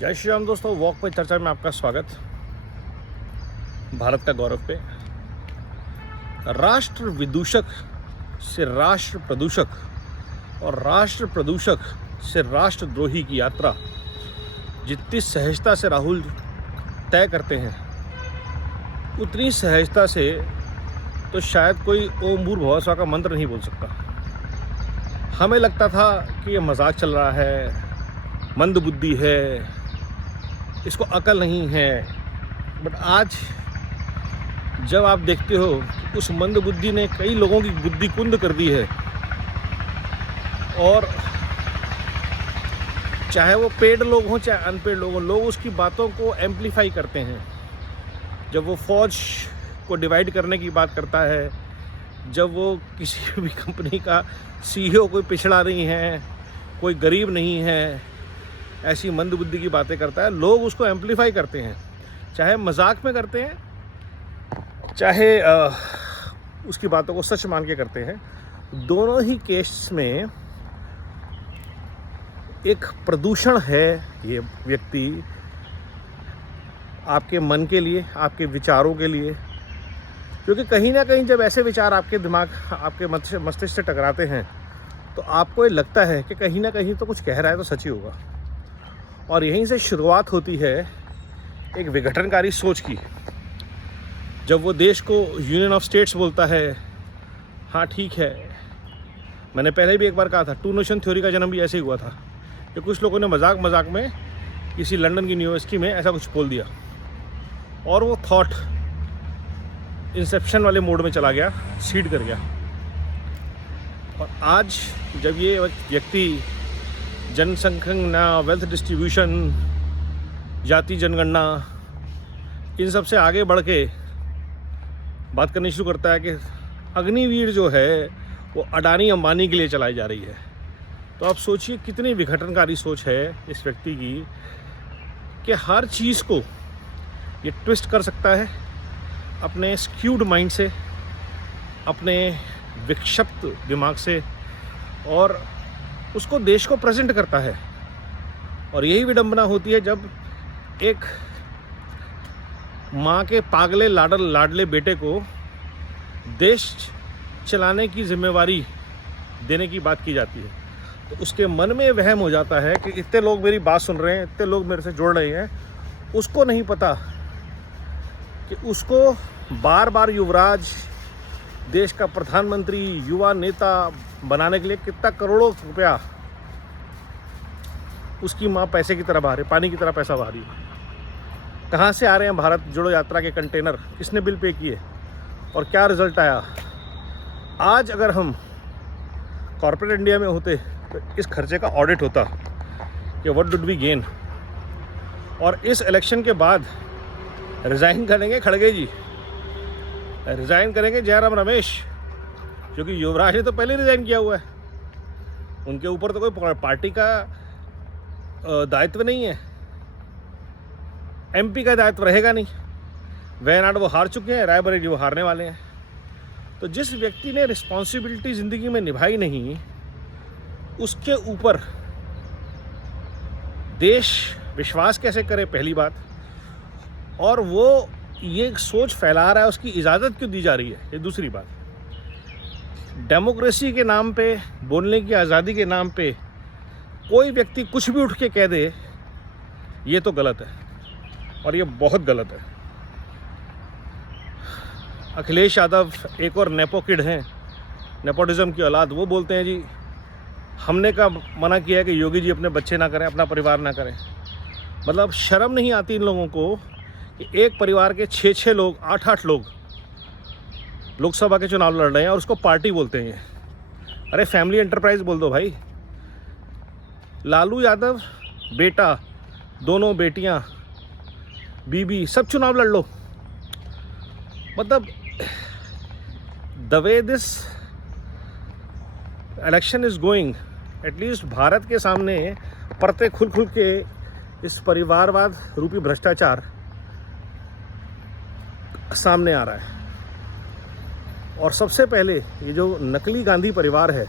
जय श्री राम दोस्तों, वॉक पे चर्चा में आपका स्वागत। भारत का गौरव पे राष्ट्र विदूषक से राष्ट्र प्रदूषक और राष्ट्र प्रदूषक से राष्ट्रद्रोही की यात्रा जितनी सहजता से राहुल तय करते हैं, उतनी सहजता से तो शायद कोई ओम भूर्भुवः स्वः का मंत्र नहीं बोल सकता। हमें लगता था कि ये मजाक चल रहा है, मंद बुद्धि है, इसको अकल नहीं है। बट आज जब आप देखते हो कि उस मंद बुद्धि ने कई लोगों की बुद्धि कुंद कर दी है, और चाहे वो पेड लोग हों चाहे अनपेड लोग हों, लोग उसकी बातों को एम्पलीफाई करते हैं। जब वो फौज को डिवाइड करने की बात करता है, जब वो किसी भी कंपनी का सीईओ कोई पिछड़ा नहीं है, कोई गरीब नहीं है, ऐसी मंद बुद्धि की बातें करता है, लोग उसको एम्पलीफाई करते हैं। चाहे मजाक में करते हैं, चाहे उसकी बातों को सच मान के करते हैं। दोनों ही केस में एक प्रदूषण है ये व्यक्ति आपके मन के लिए, आपके विचारों के लिए। क्योंकि कहीं ना कहीं जब ऐसे विचार आपके दिमाग, आपके मस्तिष्क से टकराते हैं, तो आपको ये लगता है कि कहीं ना कहीं तो कुछ कह रहा है, तो सच ही होगा। और यहीं से शुरुआत होती है एक विघटनकारी सोच की। जब वो देश को यूनियन ऑफ स्टेट्स बोलता है, हाँ ठीक है, मैंने पहले भी एक बार कहा था, टू नेशन थ्योरी का जन्म भी ऐसे ही हुआ था कि कुछ लोगों ने मजाक मजाक में किसी लंदन की यूनिवर्सिटी में ऐसा कुछ बोल दिया, और वो थॉट इंसेप्शन वाले मोड में चला गया, सीड कर गया। और आज जब ये व्यक्ति जनसंख्या, वेल्थ डिस्ट्रीब्यूशन, जाति जनगणना, इन सब से आगे बढ़ के बात करनी शुरू करता है कि अग्निवीर जो है वो अडानी अंबानी के लिए चलाई जा रही है, तो आप सोचिए कितनी विघटनकारी सोच है इस व्यक्ति की कि हर चीज़ को ये ट्विस्ट कर सकता है अपने स्क्यूड माइंड से, अपने विक्षिप्त दिमाग से, और उसको देश को प्रेजेंट करता है। और यही विडंबना होती है जब एक माँ के पागले लाडले बेटे को देश चलाने की जिम्मेवारी देने की बात की जाती है, तो उसके मन में वहम हो जाता है कि इतने लोग मेरी बात सुन रहे हैं, इतने लोग मेरे से जुड़ रहे हैं। उसको नहीं पता कि उसको बार बार युवराज, देश का प्रधानमंत्री, युवा नेता बनाने के लिए कितना करोड़ों रुपया उसकी माँ पैसे की तरह बहा रही, पानी की तरह पैसा बहा रही है। कहाँ से आ रहे हैं भारत जोड़ो यात्रा के कंटेनर, किसने बिल पे किए, और क्या रिजल्ट आया। आज अगर हम कॉर्पोरेट इंडिया में होते तो इस खर्चे का ऑडिट होता कि व्हाट डिड वी गेन। और इस इलेक्शन के बाद रिज़ाइन करेंगे खड़गे जी, रिज़ाइन करेंगे जयराम रमेश, क्योंकि युवराज ने तो पहले रिज़ाइन किया हुआ है, उनके ऊपर तो कोई पार्टी का दायित्व नहीं है, एमपी का दायित्व रहेगा नहीं। वयनाड वो हार चुके हैं, रायबरेली वो हारने वाले हैं। तो जिस व्यक्ति ने रिस्पॉन्सिबिलिटी ज़िंदगी में निभाई नहीं, उसके ऊपर देश विश्वास कैसे करे, पहली बात। और वो ये सोच फैला रहा है, उसकी इजाज़त क्यों दी जा रही है, ये दूसरी बात। डेमोक्रेसी के नाम पे, बोलने की आज़ादी के नाम पे कोई व्यक्ति कुछ भी उठ के कह दे, ये तो गलत है, और ये बहुत गलत है। अखिलेश यादव एक और नेपो किड हैं, नेपोटिज्म की औलाद। वो बोलते हैं जी हमने का मना किया है कि योगी जी अपने बच्चे ना करें, अपना परिवार ना करें। मतलब शर्म नहीं आती इन लोगों को कि एक परिवार के 6-6 लोग, 8-8 लोग लोकसभा के चुनाव लड़ रहे हैं और उसको पार्टी बोलते हैं। अरे फैमिली एंटरप्राइज बोल दो भाई। लालू यादव बेटा, दोनों बेटियां, बीबी, सब चुनाव लड़ लो। मतलब the way this election is going, at least Bharat के सामने परतें खुल के इस परिवारवाद रूपी भ्रष्टाचार सामने आ रहा है। और सबसे पहले ये जो नकली गांधी परिवार है,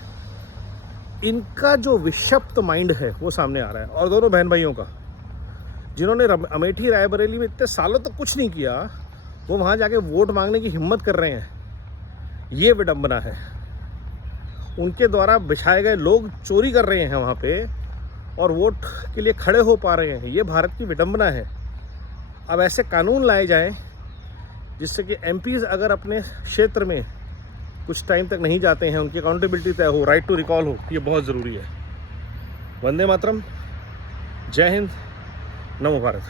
इनका जो विक्षिप्त माइंड है वो सामने आ रहा है, और दोनों बहन भाइयों का। जिन्होंने अमेठी रायबरेली में इतने सालों तक कुछ नहीं किया, वो वहाँ जाके वोट मांगने की हिम्मत कर रहे हैं। ये विडंबना है। उनके द्वारा बिछाए गए लोग चोरी कर रहे हैं वहाँ पे और वोट के लिए खड़े हो पा रहे हैं। ये भारत की विडंबना है। अब ऐसे कानून लाए जाएं जिससे कि एमपीज़ अगर अपने क्षेत्र में कुछ टाइम तक नहीं जाते हैं, उनकी अकाउंटेबिलिटी तय हो, राइट टू रिकॉल हो। ये बहुत ज़रूरी है। वंदे मातरम, जय हिंद, नमो भारत।